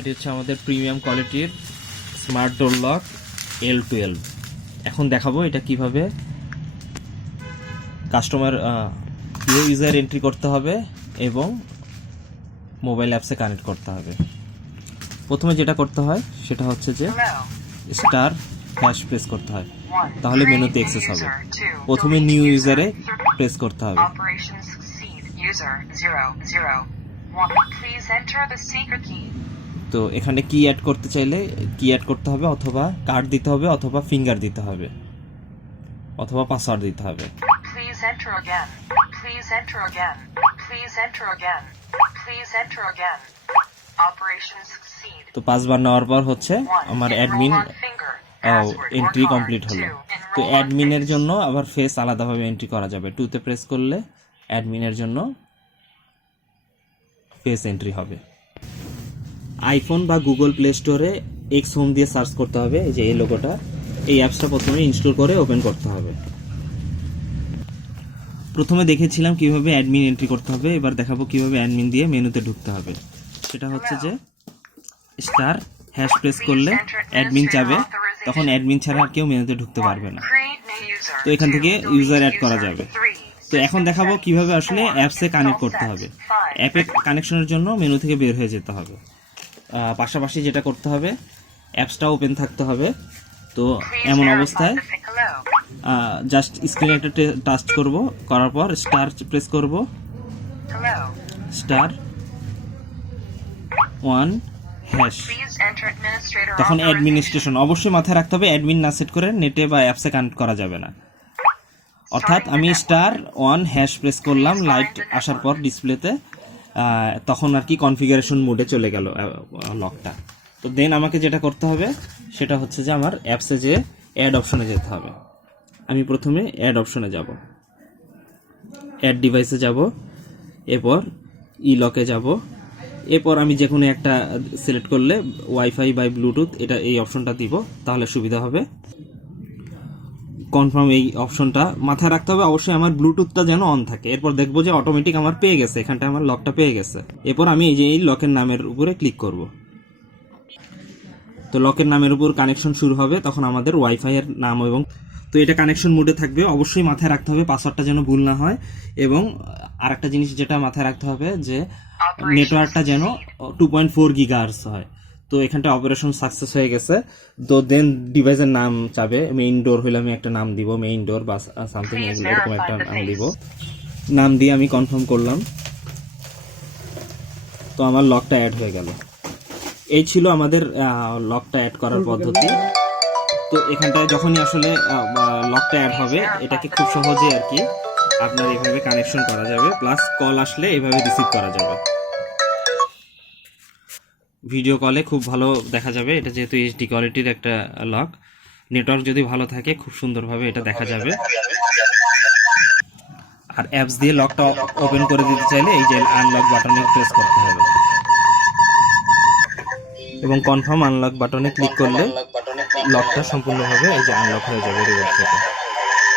এটি হচ্ছে আমাদের প্রিমিয়াম কোয়ালিটির স্মার্ট ডোর লক L12। এখন দেখাবো এটা কিভাবে কাস্টমার ইউজার এন্ট্রি করতে হবে এবং মোবাইল অ্যাপসে কানেক্ট করতে হবে। প্রথমে যেটা করতে হয় সেটা হচ্ছে যে স্টার হ্যাশ প্রেস করতে হয়, তাহলে মেনুতে অ্যাক্সেস হবে। প্রথমে নিউ ইউজারে প্রেস করতে হবে। তো এখানে কি অ্যাড করতে চাইলে কি অ্যাড করতে হবে, অথবা কার্ড দিতে হবে, অথবা ফিঙ্গার দিতে হবে, অথবা পাসওয়ার্ড দিতে হবে। তো 5 বার নেওয়ার পর হচ্ছে আমার অ্যাডমিন এন্ট্রি কমপ্লিট হলো। তো অ্যাডমিনের জন্য আবার ফেস আলাদাভাবে এন্ট্রি করা যাবে। 2 তে প্রেস করলে অ্যাডমিনের জন্য ফেস এন্ট্রি হবে। আইফোন বা গুগল প্লে স্টোরে এক্স হোম দিয়ে সার্চ করতে হবে। এই যে এই লোগোটা, এই অ্যাপসটা প্রথমে ইনস্টল করে ওপেন করতে হবে। প্রথমে দেখেছিলাম কিভাবে অ্যাডমিন এন্ট্রি করতে হবে, এবার দেখাবো কিভাবে অ্যাডমিন দিয়ে মেনুতে ঢুকতে হবে। সেটা হচ্ছে যে স্টার হ্যাশ প্রেস করলে অ্যাডমিন যাবে, তখন অ্যাডমিন ছাড়া আর কেউ মেনুতে ঢুকতে পারবে না। তো এখান থেকে ইউজার অ্যাড করা যাবে। তো এখন দেখাবো কিভাবে আসলে অ্যাপসে কানেক্ট করতে হবে। অ্যাপে কানেকশনের জন্য মেনু থেকে বের হয়ে যেতে হবে। পাশাপাশি যেটা করতে হবে, অ্যাপসটা ওপেন থাকতে হবে। তো এমন অবস্থায় জাস্ট স্ক্রিনে একটা টাচ করব, করার পর স্টার প্রেস করব, স্টার 1 হ্যাশ। তখন অ্যাডমিনিস্ট্রেশন অবশ্যই মাথায় রাখতে হবে, অ্যাডমিন না সেট করে নেটে বা অ্যাপসে কানেক্ট করা যাবে না। অর্থাৎ আমি স্টার 1 হ্যাশ প্রেস করলাম লাইট আসার পর ডিসপ্লেতে, তখন আর কি কনফিগারেশন মোডে চলে গেল লকটা। তো দেন আমাকে যেটা করতে হবে সেটা হচ্ছে যে আমার অ্যাপসে যে অ্যাড অপশনে যেতে হবে। আমি প্রথমে অ্যাড অপশনে যাব, অ্যাড ডিভাইসে যাব, এরপর ই লকে যাব। এরপর আমি যে কোনো একটা সিলেক্ট করলে ওয়াইফাই বাই ব্লুটুথ, এটা এই অপশনটা দিব, তাহলে সুবিধা হবে। কনফার্ম এই অপশনটা মাথায় রাখতে হবে, অবশ্যই আমার ব্লুটুথটা যেন অন থাকে। এরপর দেখবো যে অটোমেটিক আমার পেয়ে গেছে, এখানটা আমার লকটা পেয়ে গেছে। এরপর আমি এই যে এই লকের নামের উপরে ক্লিক করব। তো লকের নামের উপর কানেকশন শুরু হবে, তখন আমাদের ওয়াইফাই এর নাম এবং তো এটা কানেকশন মোডে থাকবে। অবশ্যই মাথায় রাখতে হবে পাসওয়ার্ডটা যেন ভুল না হয়, এবং আরেকটা জিনিস যেটা মাথায় রাখতে হবে যে নেটওয়ার্কটা যেন 2.4 গিগাহার্টজ হয়। তো এখানটা অপারেশন সাকসেস হয়ে গেছে। তো দেন ডিভাইসের নাম চাবে, মেইন ডোর হইলে আমি একটা নাম দিব, মেইন ডোর বা সামথিং এরকম একটা নাম দিব। নাম দিয়ে আমি কনফার্ম করলাম। তো আমার লকটা অ্যাড হয়ে গেল। এই ছিল আমাদের লকটা অ্যাড করার পদ্ধতি। তো এখানটায় যখনই আসলে লকটা অ্যাড হবে, এটাকে খুব সহজে আর কি আপনার এইভাবে কানেকশন করা যাবে, প্লাস কল আসলে এইভাবে রিসিভ করা যাবে। ভিডিও কলে খুব ভালো দেখা যাবে, এটা যেহেতু এইচডি কোয়ালিটির একটা লক। নেটওয়ার্ক যদি ভালো থাকে খুব সুন্দরভাবে এটা দেখা যাবে। আর অ্যাপস দিয়ে লকটা ওপেন করে দিতে চাইলে এই যে আনলক বাটনে প্রেস করতে হবে, এবং কনফার্ম আনলক বাটনে ক্লিক করলে লকটা সম্পূর্ণভাবে এই যে আনলক হয়ে যাবে রিমোট থেকে।